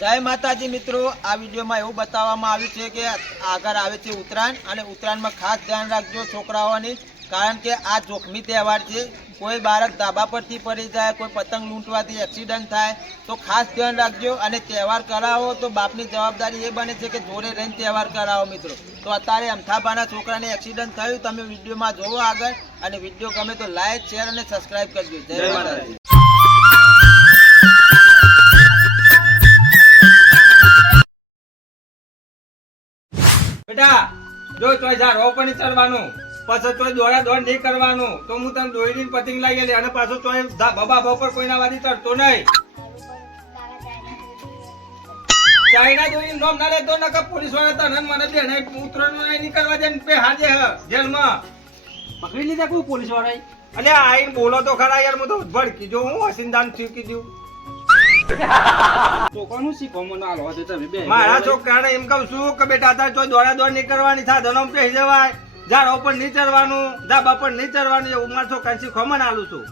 જય માતાજી મિત્રો આ વિડીયોમાં એવું બતાવવામાં આવ્યું છે કે આગળ આવે છે ઉત્તરાયણ અને ઉત્તરાયણમાં ખાસ ધ્યાન રાખજો છોકરાઓની કારણ કે આ જોખમી તહેવાર છે. કોઈ બાળક ધાબા પરથી પડી જાય કોઈ પતંગ લૂંટવાથી એક્સિડન્ટ થાય તો ખાસ ધ્યાન રાખજો. અને તહેવાર કરાવો તો બાપની જવાબદારી એ બને છે કે જોડે રહીને તહેવાર કરાવો મિત્રો. તો અત્યારે અમથાબાના છોકરાને એક્સિડન્ટ થયું તમે વિડીયોમાં જોવો આગળ. અને વીડિયો ગમે તો લાઈક શેર અને સબસ્ક્રાઇબ કરજો. જય માતાજી. જો તોય જા રો પણ ચડવાનું. પાછો તોય દોડા દોડ નહીં કરવાનું. તો હું તને દોડીને પતિંગ લઈ ગયેલી અને પાછો તોય બબા પર કોઈના વાદી ચડતો નહીં. ચાઇના જોઈને નોમ ના લેતો નકર પોલીસવાળા તને મને બેને ઉતરવાનું નહીં કરવા દે પે હાજે હ જેલમાં. પકડી લીધા કોઈ પોલીસ વાળાએ અલ્યા આઈને બોલો તો ખરા યાર હું તો ભડકી જો હું હસીનદાન થયું કીધું છોકરાનું શીખો મને હાલો તમે બે મારા છોકરાને એમ કહું છું કે બેટા તાર તો દોડા દોડ નહીં કરવાની સાધનો પેહી જવાય. ઝાડ ઉપર નહીં ચડવાનું ધાબા પર નહીં ચડવાનું એવું મારા છોકરાને શીખવા મને આલું છું.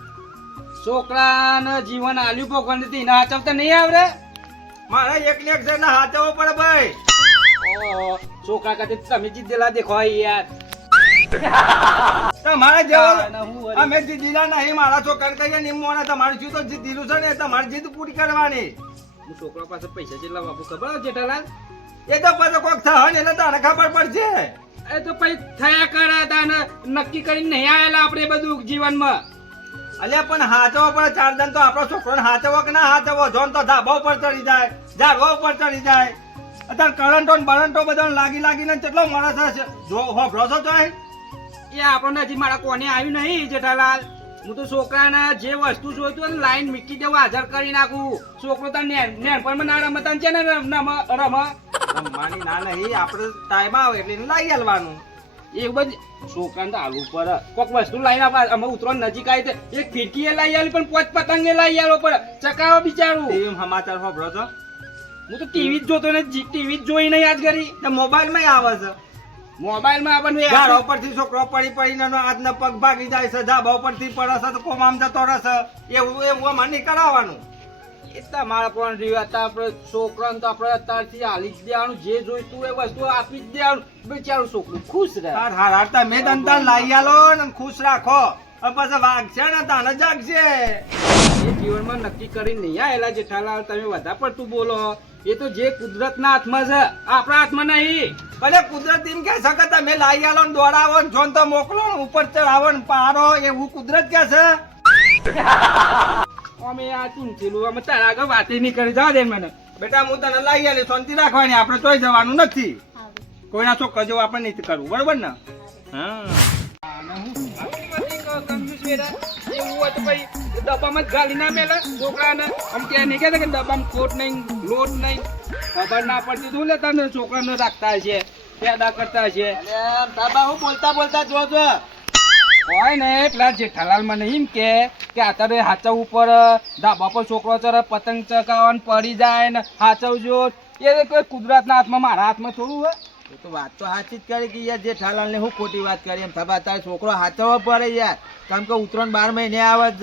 છોકરાને જીવન આલ્યું ભગવાનથી ના હાચવતા નહીં આવડે મારા એક ને એક જણને હાથવો પડે ભાઈ. છોકરા કરતા તમે જીતેલા દેખો યાર. તમારા ના, જેવો. અમે જીતીલા નહીં મારા છોકરા કહીએ નિમ મોણા તમારું જીવ તો જીતીલું છે ને તમારી જીત પૂરી કરવાની. હું છોકરા પાસે પૈસા જેટલા વાપરું ખબર છે જેઠાલાલ? એ તો પછી કોક થશે ને એટલે તારે ખબર પડશે. એ તો પછી થયા કરે તાને નક્કી કરીને નહીં આવેલા આપણે બધું જીવનમાં. અલ્યા પણ હાચવો પડે ચાર જણ તો આપણો છોકરો હાચવો કે ના હાચવો? જોન તો ધાબા ઉપર ચડી જાય ઝાડવા ઉપર ચડી જાય. અત્યારે કરંટો ને બરંટો બધા લાગી લાગીને કેટલો માણસ હશે જો હો ભરોસો તો અહીં? એ આપણને હજી મારા કોને આવ્યું નહીં જેઠાલાલ? હું તો છોકરાને જે વસ્તુ જોઈતું લાઈન મીકી દેવું હાજર કરી નાખું. છોકરો તો નેનપણમાં ના રમતા છે ને રમ રમ રમવાની ના નહીં આપણે ટાઈમ આવે એટલે લાવી આલવાનું એવું બધું છોકરાને તો હાલવું પડે. કોઈક વસ્તુ લાઈને આપવા અમે ઉતરો નજીક આવી એક ફિરકી એ લઈ આવી પણ પોચ પતંગે લઈ આવ્યો પડે ચકાવો બિચારું. એમ સમાચાર સાંભળો છો? હું તો ટીવી જ જોતો ને ટીવી જ જોઈ નહીં આજ કરી તો મોબાઈલમાં આવે છે. મોબાઈલમાં આપણને ઝાડ ઉપરથી છોકરો પડી પડીને એનો હાથનો પગ ભાગી જાય છે ધાબા ઉપરથી પડે છે તો કોમ આમ જતો રહેશે એવું એવું નહીં કરાવવાનું. એ તમારા પણ રહ્યું હતા આપણે છોકરાને તો આપણે અત્યારથી હાલી જ દેવાનું જે જોઈતું એ વસ્તુ આપી જ દેવાનું. બિચારું છોકરું ખુશ રહે. હાર હાર મેં તમે દંતા લાઈ આલો ને ખુશ રાખો. પછી વાગશે ને તાને જાગશે. એ જીવનમાં નક્કી કરી નહીં આયેલા જેઠાલાલ તમે વધારે પડતું બોલો. એ તો જે કુદરતના હાથમાં છે આપણા હાથમાં નહીં. ભલે કુદરત એમ કે છે કે તમે લાઈ આલો ને દોડાવો ને જોન તો મોકલો ને ઉપર ચડાવો ને પારો એવું કુદરત કે છે. અમે આ ચૂંટેલું અમે તારા આગળ વાત નહીં કરી જવા દે મને. બેટા હું તને લાઈ આલી શાંતિ રાખવાની આપણે તોય જવાનું નથી. કોઈના છોકરા જેવું આપણે નહીં કરવું બરોબર ને? હા. અને હું આપણી બધી ક- કંજૂસ વેરા. એવું હોય તો પછી ડબ્બામાં જ ગાલી ના મેલે છોકરાને. આમ કે નહીં કહેતા કે ડબ્બામાં ખોટ નહીં લોટ નહીં. ખબર ના પડતી તું લે તને છોકરાને રાખતા છે પેદા કરતા છે બાબા હું બોલતા બોલતા જોજો હોય ને પેલા જેઠાલાલ મને એમ કે કે અત્યારે હાચવ ઉપર ધાબા પર છોકરો ચરે પતંગ ચગાવવાનું પડી જાય ને હાચવજો. એ કોઈ કુદરતના હાથમાં મારા હાથમાં થોડું હોય? એ તો વાત તો સાચી જ કરી કે યાર જે ઠાલાલ ને હું ખોટી વાત કરી એમ થવા તારે છોકરો હાચવવો પડે યાર. કેમ કે ઉત્તરાયણ બાર મહિને આવે જ.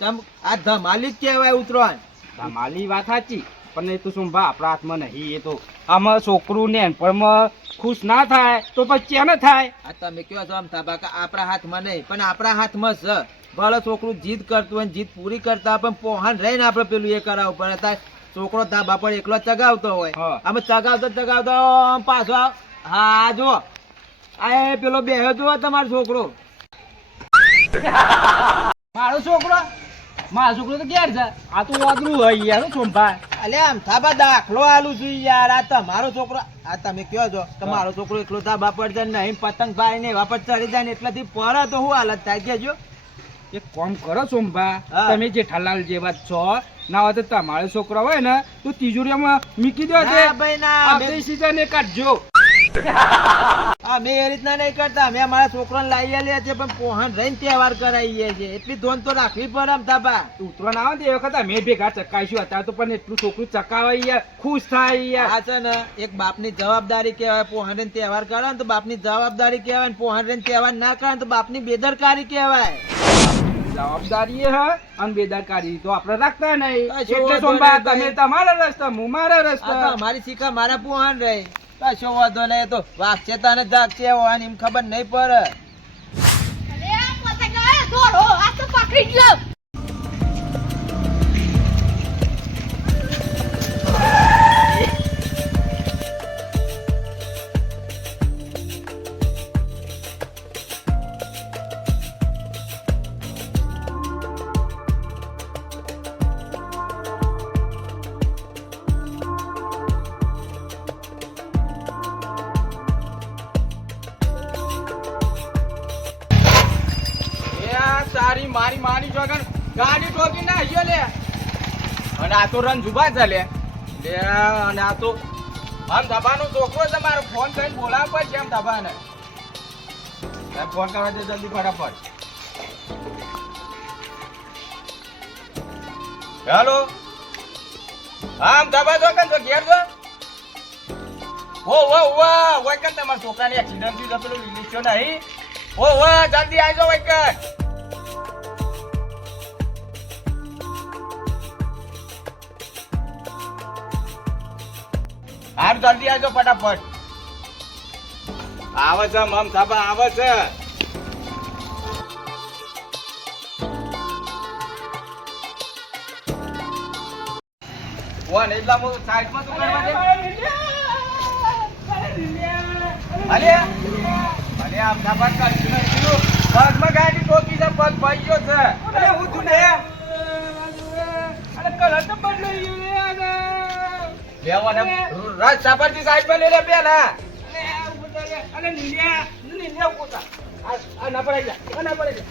તમ આ ધમાલી જ કહેવાય ઉત્તરાયણ. ધમાલી વાત સાચી પણ એ તો શું ભા આપણા હાથમાં નહીં એ તો આમાં છોકરું ને પણ ખુશ ના થાય તો પછી એને થાય? આ તમે કયો છો આમ થાબા કે આપણા હાથમાં નહીં પણ આપણા હાથમાં છે. ભલે છોકરું જીદ કરતું હોય ને જીદ પૂરી કરતા પણ પોહાન રહીને આપણે પેલું એ કરાવવું પડે. છોકરો તા પર એકલો ચગાવતો હોય. અમે ચગાવતો ચગાવતો પાછો હા જો આ પેલો બેહ્યો તો તમારો છોકરો. મારો છોકરો? મારો છોકરો તો ઘેર છે. આ તો વાદરું હોય યાર સોમભા અલે આમ થાબા દાખલો આલું છું યાર. આ તમારો છોકરો આ તમે કયો છો? તમારો છોકરો એકલો તા બાપડ જાય નહીં પતંગ ભાઈ ને વાપર ચડી જાય ને એટલાથી પર તો હું હાલત થાય. કેજો એક કોમ કરો સોમભા. તમે જેઠાલાલ જેવા જ છો. ના હોય તો તમારો છોકરો હોય ને તો તિજોરીમાં મૂકી દો છે આ સીઝન કાઢજો. અમે એ રીતના નહીં કરતા. મેં મારા છોકરાને લાવી આલીએ છે પણ પોહન રહીને તહેવાર કરાવીએ છે. એટલી ધોન તો રાખવી પડે આમ થાબા ઉતરણ ના આવે ને એ વખત અમે ભેગા ચકાઈશું અત્યારે તો પણ એટલું છોકરું ચકાવે યાર ખુશ થાય યાર આ છે ને એક બાપની જવાબદારી કહેવાય પોહન રહીને તહેવાર કરે ને તો બાપની જવાબદારી કહેવાય ને પોહન રહીને તહેવાર ના કરે તો બાપની બેદરકારી કહેવાય. જવાબદારી હે અને બેદરકારી તો આપણે રાખતા નહીં. એટલે તમે તમારા રસ્તા હું મારા રસ્તા. મારી શીખા મારા પુહાન રહે. કશો વાંધો નહીં તો વાગશે તને જાગશે છે એમ ખબર નહીં પડે. અને આ તો રંજુબા છે ચાલે. લે, અને આ તો આમ ધબાનો છોકરો છે મારો. ફોન કરીને બોલાવ પડશે એમ ધબાને. ફોન કરવા દે જલ્દી ફટાફટ. હેલો? આમ ધબા જો કે તો ઘેર જો. ઓ ઓ ઓ ઓય કન તમારા છોકરાને એક્સિડન્ટ થયું પેલું થયો નહીં. ઓ ઓ જલ્દી આવજો ઓય જલ્દી આવજો ફટાફટ આવે છે મમ સાબા આવે છે એટલા મો સાઈડમાં તો કરવા દે અરે અરે આમ સાબા કર પગમાં ગાડી ઠોકી છે પગ ભાઈ ગયો છે અરે હું તું ને અરે કલર તો બદલાઈ ગયો રે લેવાને રાજ સાપરથી સાઈડ લઈ લે બે ના અને નીલિયા નીલિયા પોતા આ ના પડાઈ જા આ ના પડાઈ જા.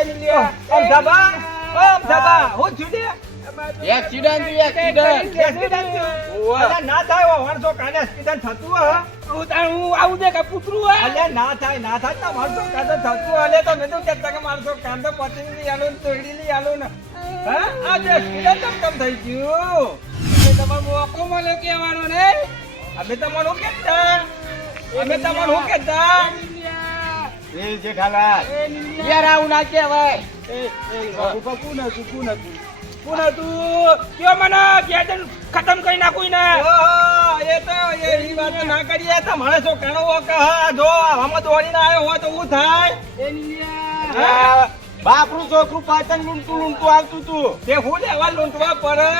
એ નીલિયા ઓમ ધબા ઓમ ધબા હું. છુડે એક્સિડન્ટ એક્સિડન્ટ. એક્સિડન્ટ અલ્યા ના થાય હો, કાને accident થતું. હું તાર હું આવું દે કે પુતરું હે. અલ્યા ના થાય ના થાય તો માણસો કાને થતું હોય. તો મેં તો કહેતા કે માણસો કાન તો પચીને લઈ આલો ને તોડી લઈ આલું ને. હા? આ કેમ કેમ થઈ ગયું? એટલે તમારે મોકો મળ્યો કહેવાનો ને અમે તમને હું કહેતા? અમે તમને શું કહેતા? એ જેઠાલાલ યાર આવું ના કહેવાય એ, બાપુ, કોણ હતું? કોણ હતું? કોણ હતું કયો મને ગેજન ખતમ કરી નાખું ને એ તો એ વાત ના કરીએ તો શું કાણો હો કે હા, જો આમાં દોડીને આવ્યો હોય તો હું થાય એ. બાપરું છોકરું પાછળ લૂંટતું લૂંટતું આવતું તું. તે હું લેવા લૂંટવા પડે?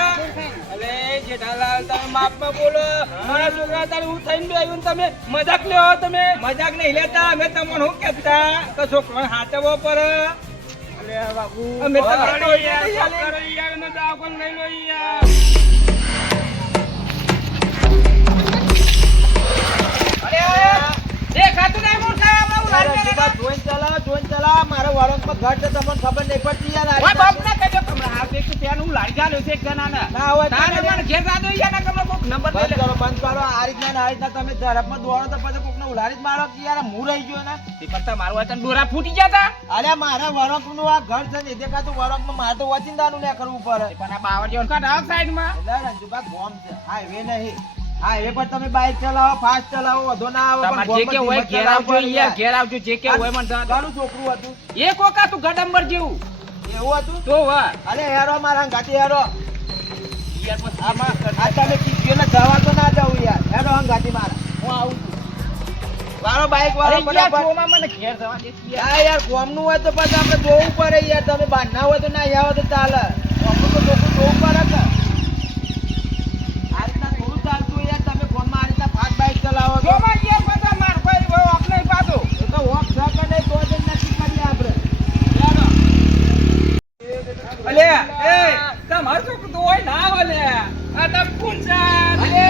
અલે જેઠાલાલ તમે માપમાં બોલો. મારા છોકરા તારે હું થઈને આવ્યું તમે મજાક લેવો તમે. મજાક નહીં લેતા અમે તમને શું કહેતા? તો છોકરો હાચવો પડે. અલે બાબુ અમે તો યાર, ને દવાખાને લો યાર. દેખાતું નહીં મૂર્ખા, આપણે ઉલાળી અરે, મેળે. રંજુબા, જોઈને ચલાવ જોઈને ચલાવ ઘટ તમને ખબર નહીં પડતી યાર ઓય બાપ ના કહેજો, કમળા, આ દેખ ત્યાં હું લારી ચાલ્યો છે એક જણાને. ના હોય તારે મને ઘેર જાદો યાર, ના કમળા કોક નંબર લઈ બંધ. કરો બંધ કરો આ રીતના ને આ રીતના તમે ઝડપમાં દોડો તો પછી કોકને ઉલારી જ મારો કે યાર હું રહી ગયો ને તે કરતા મારું આ તને ડોરા ફૂટી ગયા તા. અરે મારા વળાંકનું આ ઘર છે ને દેખાતું વળાંકમાં મારે તો વચિંદાનું ને કરવું પડે તે પણ આ બાવર. એટલે રંજુબા ગોમ છે હાઈવે નહીં હાઈવે પણ તમે બાઇક ચલાવો ફાસ્ટ ચલાવો વધો ના આવે પણ જે કે હોય ઘેર આવજો યાર, યાર. ઘેર આવજો જે કે હોય મને જવા છોકરું હતું. એક વખત તું ગડમ્બર જેવું. એવું હતું? તો વાહ અરે હેરો મારા ગાડી હેરો. યાર પછી આમાં આ તમે કીધું એટલે જવા તો ના જાવ યાર. હેરો હંગાતી મારા. હું આવું વાળો બાઈક વાળો યાર મને ઘેર જવા દે યાર. હા યાર ગોમનું હોય તો પછી આપણે જોવું પડે યાર. તમે બાંધના હોય તો ના આવો તો ચાલે. ગોમનું તો જોવું પડે કે આ રીતના થોડું ચાલતું હોય યાર તમે ગોમમાં આ રીતના ફાસ્ટ બાઈક ચલાવો તો ચોમાં યાર પાછા માર કોઈ હોય ઓફ નહીં પાછો. એ તો વોક છે કે નહીં તો જ નક્કી કરીએ આપણે યાર અલે એ તમારે છોકરું તો હોય ના હોય લે આ તો પૂંછા. અરે,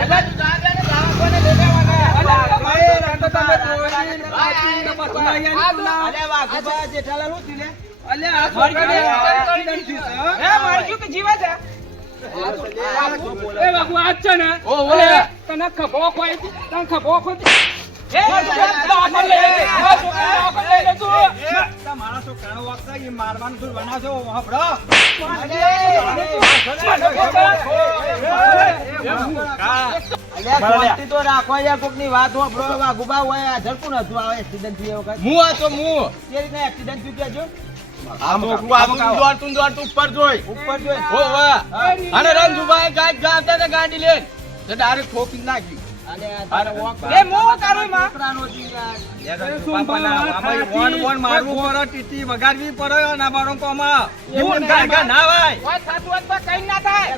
એ બાજુ દાદા ને દવાખાને લઈ જવાના. અલે, અલા, ભાઈ, તમારે તો તમે તમે જોઈને જોઈને રાજી રાજી નંબર નંબર બોલાવ્યા બોલાવ્યા. અલે વાઘુબા જેઠાલાલ શું થયું લે? અલે આ મારી છોકરાને જોડે accident થયું છે, હો? હે, મારી શું કે જીવે છે? એ છે ને? તને ખભો ખોઈ તને ખભો ખોઈ? એ, તું. મારવાનું શું બનાવશો વાપરો. શાંતિ રાખો યાર કોકની વાત હોભળો. વાઘુબા હોય, હાજર કોણ આવે accident થયું એ વખત? હું હતો હું કે રીતના accident થયું કહેજો? આ છોકરું આગળ દોડતું દોડતું ઉપર જોઈ. ઉપર જોઈ. ઓ અને રંજુભાઈ ગાય ગાતા હતા ગાડી લઈને તો ડાયરેક્ટ ઠોકી નાખી. ના થાય.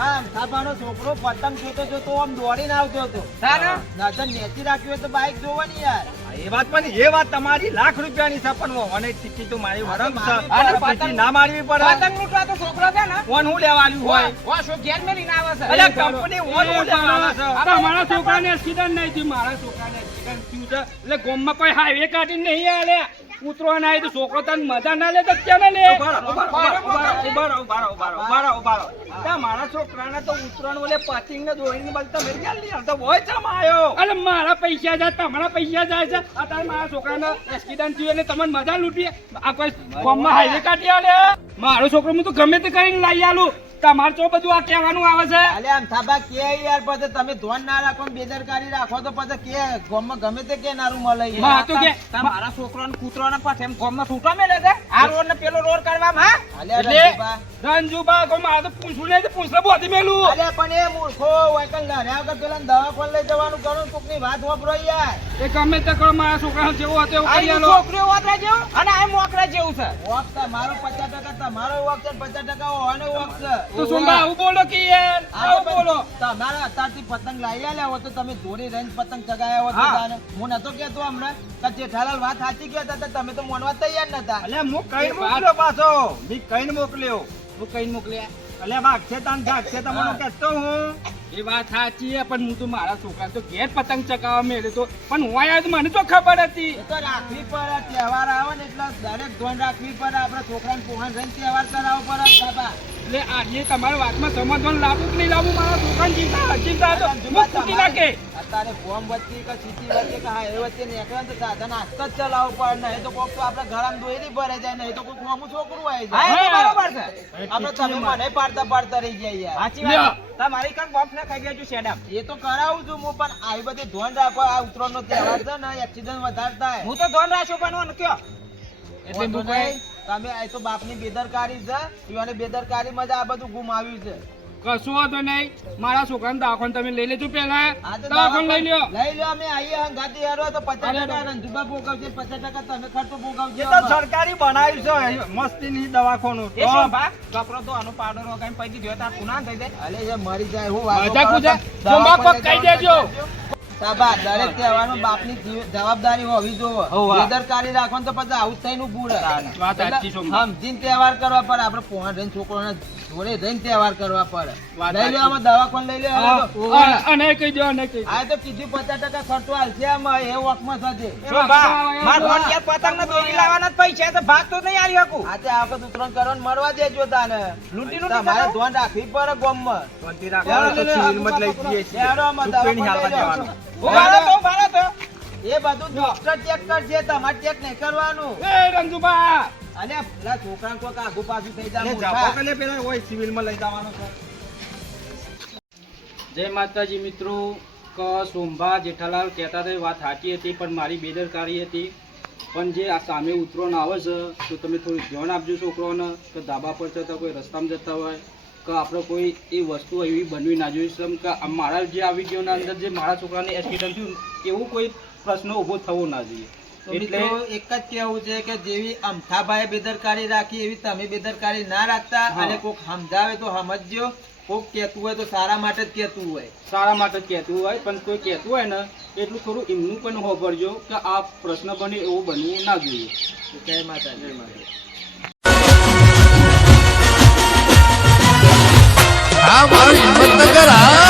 મૂર્ખાજી વાત કરે તું એ. પણ આ આવું કે છે વાઘુબા, વાત તો હોભળો તમે. હા બોલો કામ, થાપાનો છોકરો પતંગ જોતો જોતો આમ દોડીને આવતો હતો નજર નેચી રાખ્યું તો બાઈક જોવાની યાર. એ વાત પણ એ વાત તમારી લાખ રૂપિયાની છે પણ મને ટીટી તો મારી વરમ છે. મારવી અને પડે. ટીટી ના મારવી પડે. પતંગ લૂંટવા તો છોકરો છે ને? વન હું લેવાનું હોય? વા શું ઘેર મેલીને આવે છે? અલ્યા કંપની વન હું લેવાનું છે તમારા છોકરાને એક્સિડન્ટ નહીં થયું મારા છોકરાને એક્સિડન્ટ થયું છે. એટલે ગામમાં કોઈ હાઈવે કાઢીને નહીં આલે ઉતરવા ના આવી તો છોકરો તને મજા ના લે તો ક્યાં લે? ઊભા રહો, ઊભા રહો, ઊભા રહો, ઊભા છોકરાને તો ઉતરાણ ઓલે પતંગને દોરીને બલતા મેરી ગયા નહીં, તો હોય છે માયો અરે મારા પૈસા જાય તમારા પૈસા જાય છે. અત્યારે મારા છોકરાને એક્સિડન્ટ થયું એટલે તમને મજા લૂટી. આ કોઈ ગામમાં હાઈવે કાઢી આલે? મારો છોકરો હું તો ગમે તે કરીને લઈ આલું. તમારે તો બધું આ કહેવાનું આવે છે. અલ્યા આમ થાબા કે યાર પછી તમે ધોન ના રાખો ને બેદરકારી રાખો તો પછી કે ગામમાં ગમે તે કે નારું મળે હા તો કે મારા છોકરાને કૂતરાને પાછે એમ ગોમમાં છૂટા મેલે છે? આ રોડ ને પેલો રોડ કરવામાં હા? એટલે રંજુબા. કોઈ મારે તો પૂછવું નહીં તો પૂછલે બોધી મેલું. અરે પણ એ મૂર્ખો હોય કે લડ્યા વગર પેલા દવાખાને લઈ જવાનું કરો કોકની વાત વાપરો યાર. એ ગમે તે કરો મારા છોકરા જેવો હતો એવું કરી આલો. છોકરીઓ વાતરા જેવું? અને આ મોકરા જેવું છે. તમારો પચાસ ટકા તમારો વોક છે પચાસ ટકા ઓનો વોક તો સુંબા આવું બોલો કે યાર? આવું બોલો. તમારા અત્યારથી પતંગ લાવી આલ્યા હોત તો તમે દોરી રેન્જ પતંગ ચગાયા હો. તો હા. હું નતો કેતો હમણાં કે જેઠાલાલ વાત સાચી કહેતા હતા તમે તો મોનવા તૈયાર નતા. અલ્યા હું કઈ મોકલ્યો પાછો. મેં કઈ મોકલ્યો. હું કઈ મોકલ્યા. અલે ભાગશે તાન ભાગશે તમને કહેતો હું. એ વાત સાચી છે પણ હું તો મારા છોકરા તો ઘેર પતંગ ચગાવવા મેળ્યો તો. પણ હું આયા મને તો ખબર હતી. તો રાખવી પડે તહેવાર આવે ને એટલે દરેક ધોન રાખવી પડે આપણે છોકરાને પોહાણ રહીને તહેવાર કરાવવો પડે બાબા. એટલે આજે તમારી વાતમાં સમાધાન લાવું કે નહીં લાવું મારા છોકરાને ચિંતા ચિંતા તો હું ફૂટી નાખે. અત્યારે ફોર્મ વચ્ચે કે સીટી વચ્ચે કે હાઈવે વચ્ચે નીકળે તો સાધન હાથ જ ચલાવવું પડે નહીં તો કોક તો આપણે ઘરમાં દોરી ભરે જાય નહીં તો કોઈક મોમું છોકરું આવી એ જાય તો છે. આપણે તમે મને પાડતા પાડતા રહી જાય યાર. સાચી વાત તમારી કાંઈક બોમ્બ ના ખાઈ ગયા છું શેડમ એ તો કરાવું છું હું પણ આવી બધી ધોન રાખો આ ઉતરણ નો તહેવાર છે ને એક્સિડન્ટ વધારે થાય. હું તો ધોન રાખ્યો પણ હું કયો એટલે હું. તમે આ તો બાપની બેદરકારી છે યુવાની બેદરકારીમાં જ આ બધું ગુમાવ્યું છે. કશું વાંધો નહીં. મારા છોકરાને દાખલ તમે લઈ લેજો પેલા દાખલ લઈ લ્યો. લઈ લ્યો અમે આવીએ હંગાથી હેરો તો પચાસ ટકા રંજુભા ભોગવશે પચાસ ટકા તમે ખર્ચો ભોગવજો તો સરકારી બનાવ્યું છે મસ્તીની દવાખાનું. એ શું ભા તો આનો પાવડર વગાઈને પૈકી જોતા પુના થઈ જાય અલે જે મરી જાય હું કરો ઉજા. તો સોમવાર કહી દેજો. સાબા દરેક તહેવારનો બાપની જવાબદારી હોવી જોવે હોવા. બેદરકારી રાખવાનું તો પછી આવું થઈને સાચી સમજીને તહેવાર કરવા પડે આપણે પોણા રહીને છોકરોને જોડે જઈને તહેવાર કરવા પડે. લઈ લો સાચી. દવા દવાખાને લઈ લો અને- કહી દો અને કહી આ તો કીધું પચાસ ટકા ખર્ચો હાલશે આમાં. એ વખમાં થશે માર ફોન પતંગ ને દોરી લાવવાના પૈસા તો ભાગ તો નહીં આવી શકું. આજે આ વખત ઉત્તરાયણ કરવાનું મળવા દેજો તાને. લૂંટી લૂંટી મારે ધોન રાખવી પડે ગોમમાં તો લઈ જઈએ આમાં લઈ જવાનું. તો તો. એ બધું ડોક્ટર ચેક કરશે તમારે ચેક નહીં કરવાનું. એ રંજુબા! અને પેલા છોકરા કોઈક આગુ પાછું થઈ જાય. જાપો કે પેલા હોય સિવિલમાં લઈ જવાનો છે. જય માતાજી મિત્રો. ક સોમભા જેઠાલાલ કહેતા હતા એ વાત સાચી હતી પણ મારી બેદરકારી હતી. પણ જે આ સામે ઉતરોન આવે છે તો તમે થોડું ધ્યાન આપજો છોકરાઓને કે ધાબા પર જતા કોઈ રસ્તામાં જતા હોય કે આપણે કોઈ એ વસ્તુ એવી બનવી ના જોઈએ. કે આ મારા જે આ વિડીયોના અંદર જે મારા છોકરાને એક્સિડન્ટ થયું એવું કોઈ પ્રશ્ન ઊભો થવો ના જોઈએ. મિત્રો એક જ કેવું છે કે જેવી અમથાભાઈએ બેદરકારી રાખી એવી તમે બેદરકારી ના રાખતા અને કોક સમજાવે તો સમજજો કોક કહેતું હોય તો સારા માટે જ કહેતું હોય. સારા માટે જ કહેતું હોય પણ કોઈ કહેતું હોય ને એટલું થોડું એમનું પણ હોભરજો કે આ પ્રશ્ન બને એવું બનવું ના જોઈએ. જય માતા જય માતા મારી